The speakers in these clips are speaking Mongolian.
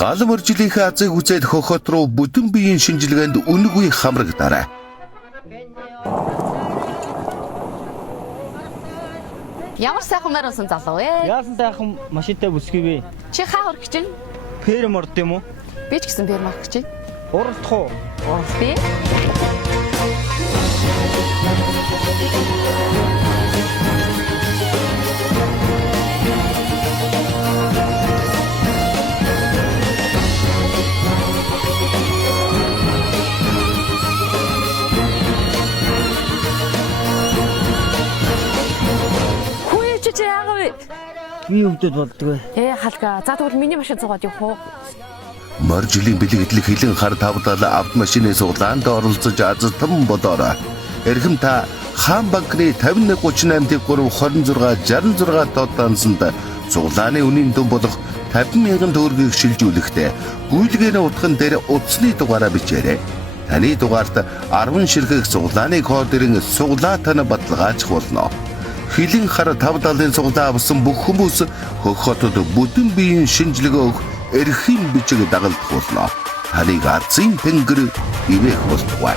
Гал мөржлийнхээ азыг үзээд хохот руу бүтэн биеийн шинжилгээнд үнэгүй хамрагдаарай. Ямар сайхан морьсон залуу ээ. Яасан сайхан машинтай бүсгүй вэ? Чи хаа хөрөх гэж байна? Ферм орд юм уу? Би ч гэсэн ферм авах гэж байна. Уралдах уу? Би Би өвдөд болдгоо. Халга. За тэгвэл миний машин цугаад явах уу? Моржлийн бэлгэдлэг хилэн хар тавдал автомашины суглаанд оролцож азтан бодоорой. Эрхэм та Хаан банкны 5138-32666 доод дансанд суглааны үнийн дүн болох 50,000 төгрөгийг шилжүүлэхдээ гүйлгээний утган дээр утасны дугаараа бичээрэй. Таны дугаарт 10 ширхэг суглааны кодын суглаа тань баталгаажих болно. Хилэн хар тавдалын суглаа авсан бүх хүмүүс хөх хотод бүтэн биеийн шинжилгээ өгөх эрхийн бичиг дагалдах болно. Таныг азийн тэнгэр ивэх болтугай.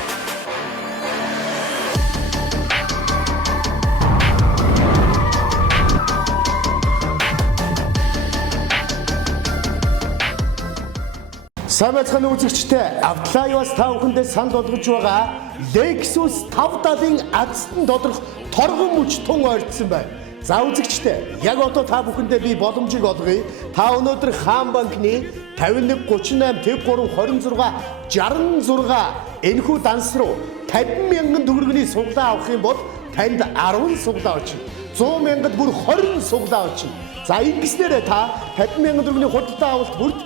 Самбайцхан үзэгчтэй Автлааваас та бүхэндээ санд болгож байгаа Lexus 50-ын азтан доторх торгон мөч тун ойртсон байна. За үзэгчтэй яг одоо та бүхэндээ би боломжийг олгоё. Та өнөөдөр Хаан банкны 5138-32666 энэхүү данс руу 50,000 төгрөгийн суглаа авах юм бол танд 10 суглаа очно. 100,000-д бүр 20 суглаа очно. За ингэснээр та 50,000 төгрөгийн худалдаа авалт бүрд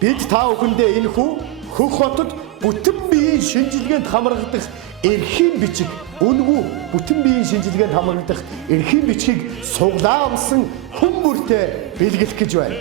бид та бүхэндээ энэхүү хөх хотод бүтэн биеийн шинжилгээнд хамрагдах эрхийн бичиг, үнэгүй бүтэн биеийн шинжилгээнд хамрагдах эрхийн бичгийг суглаа амсан хүн бүртээ бэлгэлэх гэж байна.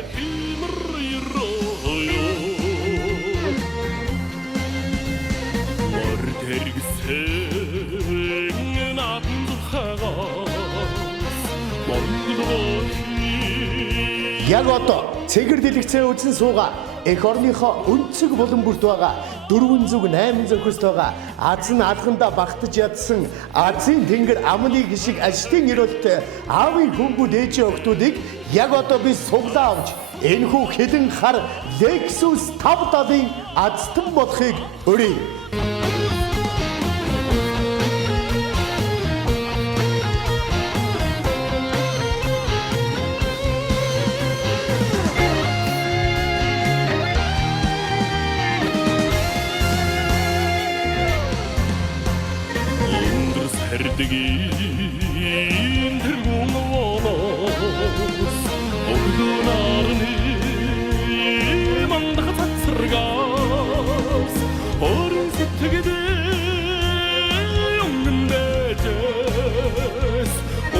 Яг одоо цэгэр дэлгэцээ үзэн суугаа эх орныхоо өнцөг болон бүрт байгаа 400-800 хүсэлт байгаа Аз нь алгандаа багтаж ядсан Азийн тэнгэр амны гişиг ажилтны нэрэлтэй аавын хөнгүүд ээжээ охтуудыг яг одоо би суглаа авч энэхүү хилэн хар Lexus 50-ын азтан болохыг өрье. Хэрдгийн тэргүүн воолоос огдонарны мандах цацрагаас орон сэтгэдээ юмнэжэс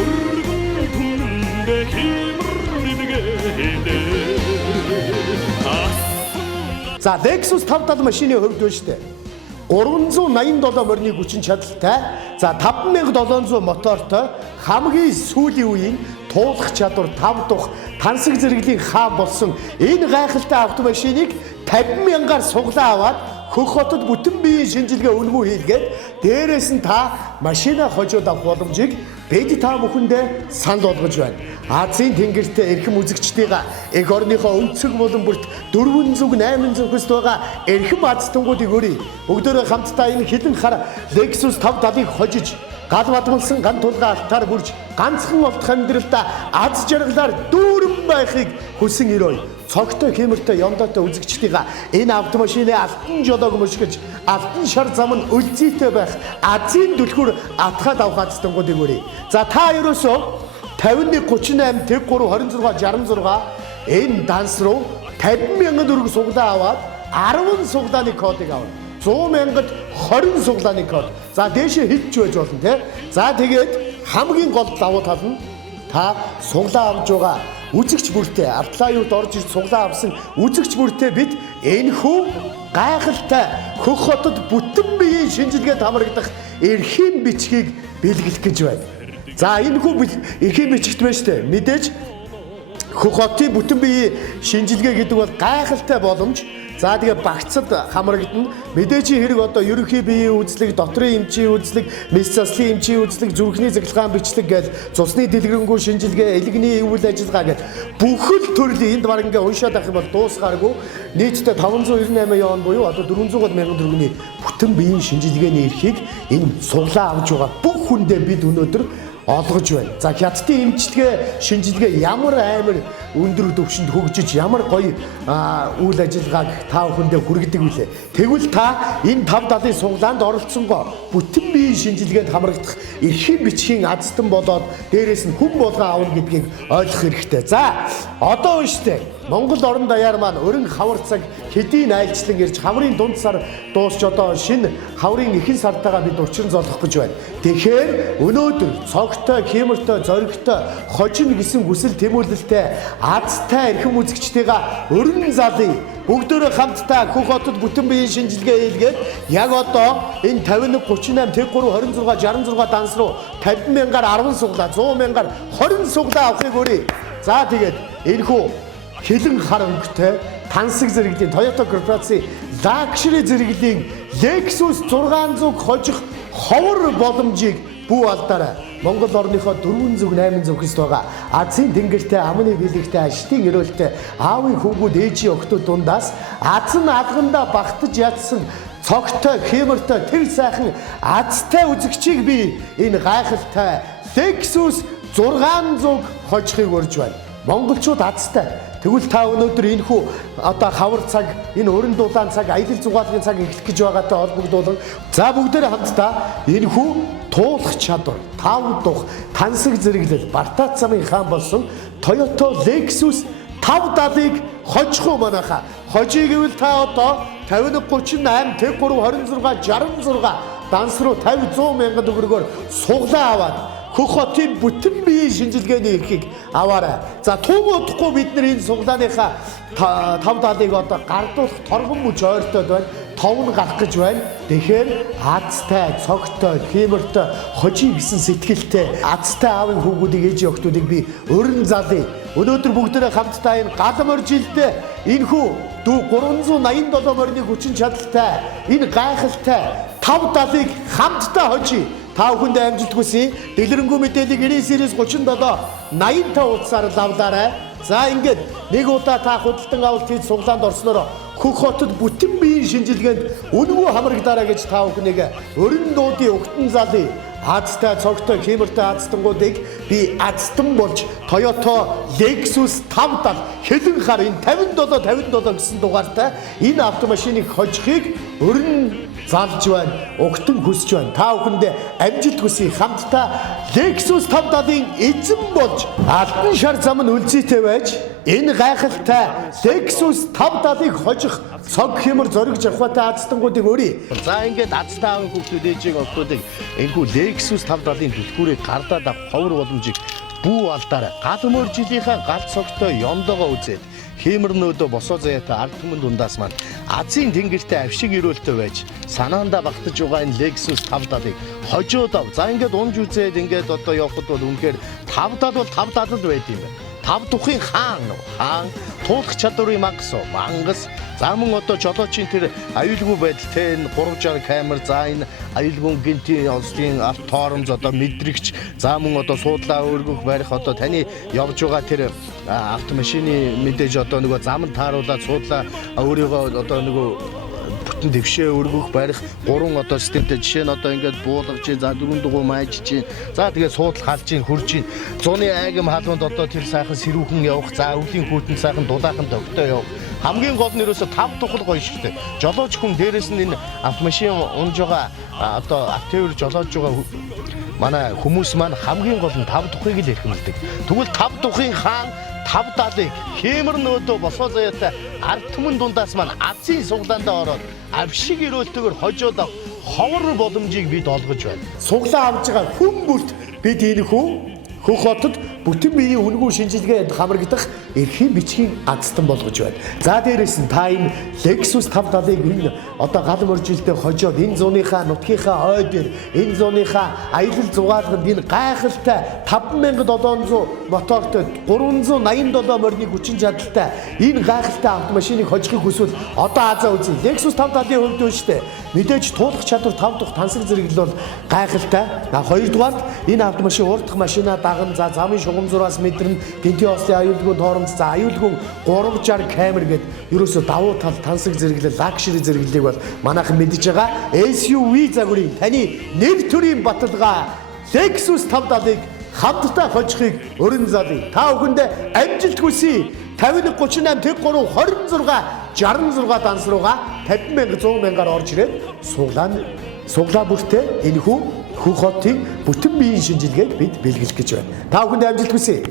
өргөн түмэндэ химридгээ. За Lexus 50 машины хувьд байна шүү дээ. 387 морины хүчин чадалтай, за 5700 мотортой, хамгийн сүүлийн үеийн туулах чадвар 5 дух тансаг зэрэглэлийн хаан болсон энэ гайхалтай автомашиныг 50,000-аар суглаа аваад хөх хотод бүтэн биеийн шинжилгээ үнэгүй хийлгээд дээрээс нь та машина хожууд авах боломжийг бид та бүхэндээ санд болгож байна. Азийн тэнгэртэй эрхэм үзэгчдийн эх орныхоо өнцөг болон бүрт 400-800 хүсэлт байгаа эрхэм азтангуудыг өрье. Бүгдөө хамтдаа энэ хилэн хар Lexus 50-ыг хожиж гал бадмалсан ган тулгаа алтаар бүрж ганцхан олдох амьдралдаа аз жаргалаар дүүрэн байхыг хүсэн ирөөе. Цогтой хэмэртэй ёндоотой үзэгчдийн энэ автомашины алтан жолоог мөшгөж алтан шар зам нь үлзийтэй байх Азийн түлхүүр атгаад авах азтангуудыг өрье. За та ерөөсөө 5138 тэг 32666 энэ данс руу 50,000 төгрөг суглаа аваад 10 суглааны кодыг авна. 100,000-д 20 суглааны код. За дээшээ хилж байж болно тий. За тэгээд хамгийн гол давуу тал нь та суглаа авч байгаа үзэгч бүртээ Автлаавд орж ирж суглаа авсан үзэгч бүртээ бид энэхүү гайхалтай хөх хотод бүтэн биеийн шинжилгээнд хамрагдах эрхийн бичгийг бэлгэлэх гэж байна. За энэхүү эрхийн бичигт байна шүү дээ. Мэдээж Хөх хотын бүтэн биеийн шинжилгээ гэдэг бол гайхалтай боломж. За тэгээ багцад хамрагдана. Мэдээч хэрэг одоо ерөнхий биеийн үзлэг, дотрын эмчийн үзлэг, мэс заслын эмчийн үзлэг, зүрхний цэглэгаан бичлэг гээл цусны дэлгэрэнгүй шинжилгээ, элэгний үйл ажиллагаа гээл бүхэл төрлийн энд баг ингээ уншаад авах юм бол дуусгааргүй. Нийтдээ 598 он буюу одоо 400 мянган төгрөгийн бүтэн биеийн шинжилгээний эрхийг энэ суглаа авч байгаа бүх хүндээ бид өнөөдөр олгож байна. За хятадын эмчилгээ шинжилгээ ямар амар өндөр түвшинд хөгжиж ямар гоё үйл ажиллагааг та бүхэндээ хүргэдэг вүлээ. Тэгвэл та энэ 570-ын суглаанд оролцсонгоо бүтэн биеийн шинжилгээнд хамрагдах эрхийн бичгийн азтан болоод дээрээс нь хүн болгон авна гэдгийг ойлгох хэрэгтэй. За одоо унштай Монгол орон даяар маань өрн хавар цаг хэдийн айлчлан ирж хаврын дунд сар дуусч одоо шинэ хаврын ихэнх сартайгаа бид урчин золох гэж байна. Тэгэхээр өнөөдөр цогтой, хэмэртэй, зоригтой, хожин гэсэн хүсэл тэмүүлэлтэй азтай эрхэм үзэгчтэйгээ өрн залын бүгдөө хамтдаа Хөх хотод бүтэн биеийн шинжилгээ хийлгээд яг одоо энэ 51 38 53 26 66 данс руу 50 мянгаар 10 суглаа 100 мянгаар 20 суглаа авахыг өрье. За тэгээд энэхүү хилэн хар өнгөтэй тансаг зэрэглэлийн Toyota корпорацийн лакшери зэрэглэлийн Lexus 600 хожих ховор боломжийг бүү алдаарай. Монгол орныхоо 400-800 хэсд байгаа Азийн тэнгэртэй амны бэлэгтэй ажилтны өрөөлтэй аавын хүүгүүд ээжийн охтууд дундаас азан алгандаа багтаж ядсан цогтой, хэмэртэй, тэр сайхан азтай үзэгчийг би энэ гайхалтай Lexus 600 хожихыг урьж байна. Монголчууд азтай. Тэгвэл та өнөөдөр энэхүү одоо хавар цаг, энэ өрн дулаан цаг, аялал зугаалгын цаг эхлэх гэж байгаатай холбогдуулан за бүгдээрээ хамтдаа энэхүү туулах чадвар, тав дух, тансаг зэрэглэл, Бартаа замын хаан болсон Toyota Lexus 570-ыг хожих уу манайха. Хожие гэвэл та одоо 51 38 53 26 66 данс руу 50 100 мянган төгрөгөөр суглаа аваад Хөх хотын бүтэн биеийн шинжилгээний эрхийг аваарай. За түн удахгүй бид нар энэ суглааныхаа 570-ыг одоо гардуулах торгон мөч ойртоод байна. Тов нь гарах гэж байна. Тэгэхээр азтай, цогтой, хэмэртэй, хожим гэсэн сэтгэлтэй азтай аавын хүүгүүдийг ээжийн охтуудыг би өрн залъя. Өнөөдөр бүгдээрээ хамтдаа энэ галмор жилдээ энэхүү 387 морины хүчин чадалтай энэ гайхалтай 570-ыг хамтдаа хожие. Та бүхэндээ амжилт хүсье. Дэлгэрэнгүй мэдээллийг 99-37 85 утсаар лавлаарай. За ингээд нэг удаа та худалдан авалт хийж суглаанд орсноор Хөх хотод бүтэн биеийн шинжилгээнд үнэгүй хамрагдаарай гэж та бүхнийг өрн дуудын өгтөн залъя. Азтай, цогтой, хэмэртэй азтангуудыг би азтан болж Toyota Lexus 570 хилэн хар энэ 57 гэсэн дугаартай энэ автомашиныг хожихыг өрн залж байна, өгтөн хүсэж байна. Та бүхэндээ амжилт хүсье. Хамтдаа Lexus 570-ын эзэн болж алтан шар зам нь үлзийтэй байж энэ гайхалтай Lexus 570-ыг хожих цог хэмэр зориг жавхатай азтангуудыг өрье. За ингээд азтай аавын хүүхдүүд ээжийн охтуудыг энэхүү Lexus 570-ын түлхүүрийг гардаад авах ховор боломжийг бүү алдаарай. Гал мөр жилийнхаа гал цогтой ёндогоо үзээд хэмэр нөөдөө босоо заяатай ард түмэн дундаас маань Азийн тэнгэртэй авшиг өрөөлтөө байж санаандаа багтаж байгаа энэ Lexus 570-ыг хожоод ав. За ингээд унж үзээд ингээд одоо явхад бол үнэхээр 570 бол 570 байд юм байна. 5 тухын хаан туулах чадварын мангас за мөн одоо жолоочийн тэр аюулгүй байдалтай энэ 360 камер за энэ аюулгүй гинтийн олслын арт торомж одоо мэдрэгч за мөн одоо суудлаа өргөх барих одоо таны явж байгаа тэр автомашины мэдээж одоо нөгөө зам тааруулаад суудлаа өөрийгөө одоо нөгөө бүтэн дэвшээ өргөх барих 3 одоо системтэй жишээ нь одоо ингээд буулгаж за 4 дугуй майж чинь за тэгээд суудал халж чинь хурж чинь зуны айгам халуунд одоо тэр сайхан сэрүүхэн явах за өвлийн хүүтэн сайхан дулаахан тогтоо явах хамгийн гол нь ерөөсө 5 тухал гоё шигтэй жолооч хүн дээрээс нь энэ автомашин унж байгаа одоо автовер жолоож байгаа манай хүмүүс маань хамгийн гол нь 5 тухыг л эрхэмлдэг. Тэгвэл 5 тухын хаан 570-ыг хэмэр нөөдөө босоо заяатай ард түмэн дундаас маань Азийн суглаандаа ороод авшиг өрөөлтөөр хожоод ховор боломжийг бид олгож байна. Суглаа авж байгаа хүн бүрт бид энэхүү Хөх хотод бүтэн биеийн үнгүй шинжилгээнд хамрагдах эрхийн бичгийн азтан болгож байна. За дээрэс нь та энэ Lexus 570-ыг энэ одоо гал мөржилтэй хожоод энэ зууныхаа нутгийнхаа ой дээр энэ зууныхаа аялал зугаалганд энэ гайхалтай 5700 мотортой 387 морины хүчин чадалтай энэ гайхалтай автомашиныг хожихыг хүсвэл одоо азаа үзье. Lexus 570-ийн хувьд нь шүү дээ. Мэдээж туулах чадвар 5 дахь тансаг зэрэглэл бол гайхалтай. Хоёрдугаар энэ автомашин урд дахь машина даган за замын шугам зураас мэдэрнэ гинти ослын аюулгүй тооромж за аюулгүй 360 камер гээд ерөөсө давуу тал тансаг зэрэглэл лакшери зэрэглэлийг бол манайхан мэдж байгаа. SUV загварын таны нэг төрлийн баталгаа Lexus 570-ыг хамтдаа хожихыг өрн залъя. Та бүхэндээ амжилт хүсье. 50 38 23 26 66 данс руугаа 50,000 100,000-аар орж ирээд суглаа бүртээ энэ хүү хотын бүтэн биеийн шинжилгээг бид бэлгэлэх гэж байна. Та бүхэнд амжилт хүсье.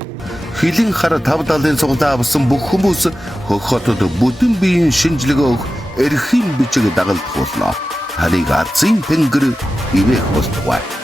Хилэн хар 570-ын цуглаа авсан бүх хүмүүс хөх хотод бүтэн биеийн шинжилгээ өгөх эрхийн бичиг дагалдах болно. Таныг азийн тэнгэр ивэх болтугай.